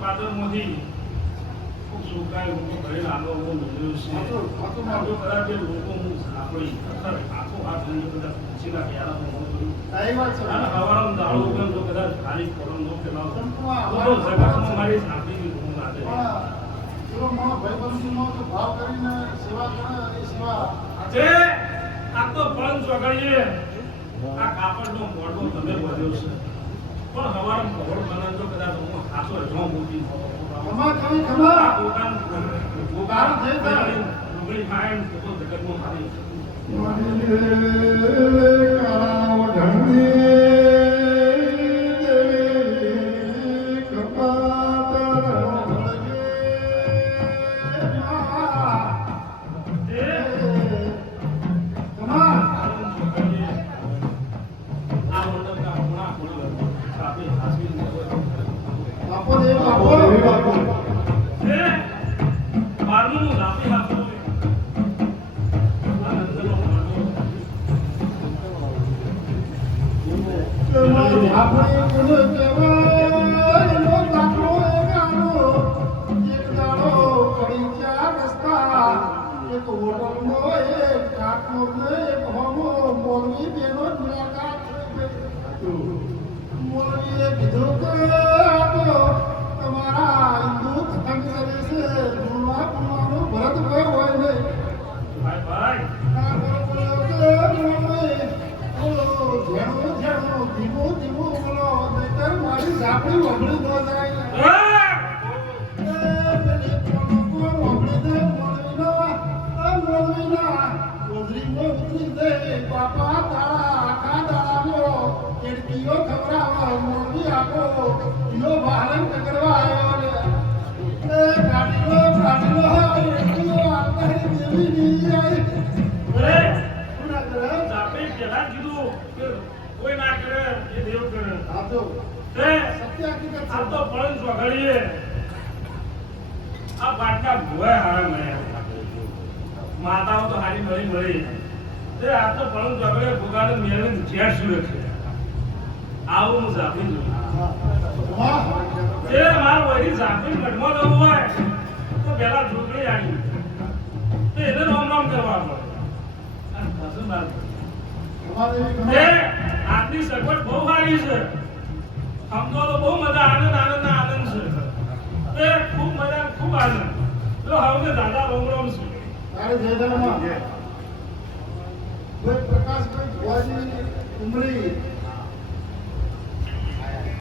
પાદરમાંથી ખૂબ સુખાય લોકો ઘરે લાગો બહુ મળ્યો છે તો કદાચ જે લોકો હું આપણી આખો હાથ લઈને કદાચ પૂછીના ગયા હવારમાં દાળો ઉપર જો કદાચ ખાલી કોલમ નો ફેલાવતો તો જગતમાં મારી સાંભળી હું નાતે ભાવ કરીને સેવા કરે એ સેવા છે આ તો પણ ચોગડીએ આ કાપડનો મોઢો તમે વધ્યો છે પણ હવારમાં ખબર મને તો કદાચ હું ખાતો જો મોટી ખમા કઈ ખમા દુકાન જે ડુંગળી ખાય તો જગતમાં મારી કોઈ ના કરે એ દેવ કરે આ તો સત્ય હકીકત આ તો પણ ચોગડીએ આ પાટકા ભોય હારા મળ્યા માતાઓ તો હારી મળી તે આ તો પણ ચોગડીએ ભોગાને મેળવીને ઝેર સુરે છે આવું હું ઝાપી જોઉં તે માર વળી ઝાપી ગઢમાં જવું હોય તો પેલા ઝૂંટણી આવી તો એને રામ કરવા પડે અને કશું ના આજની સગવડ બહુ સારી છે સમજો તો બહુ મજા આનંદ છે એ ખૂબ મજા ખૂબ આનંદ તો હવે દાદા રોમ છે તારે જયદાનમાં કોઈ પ્રકાશભાઈ ભુવાજી ઉમરી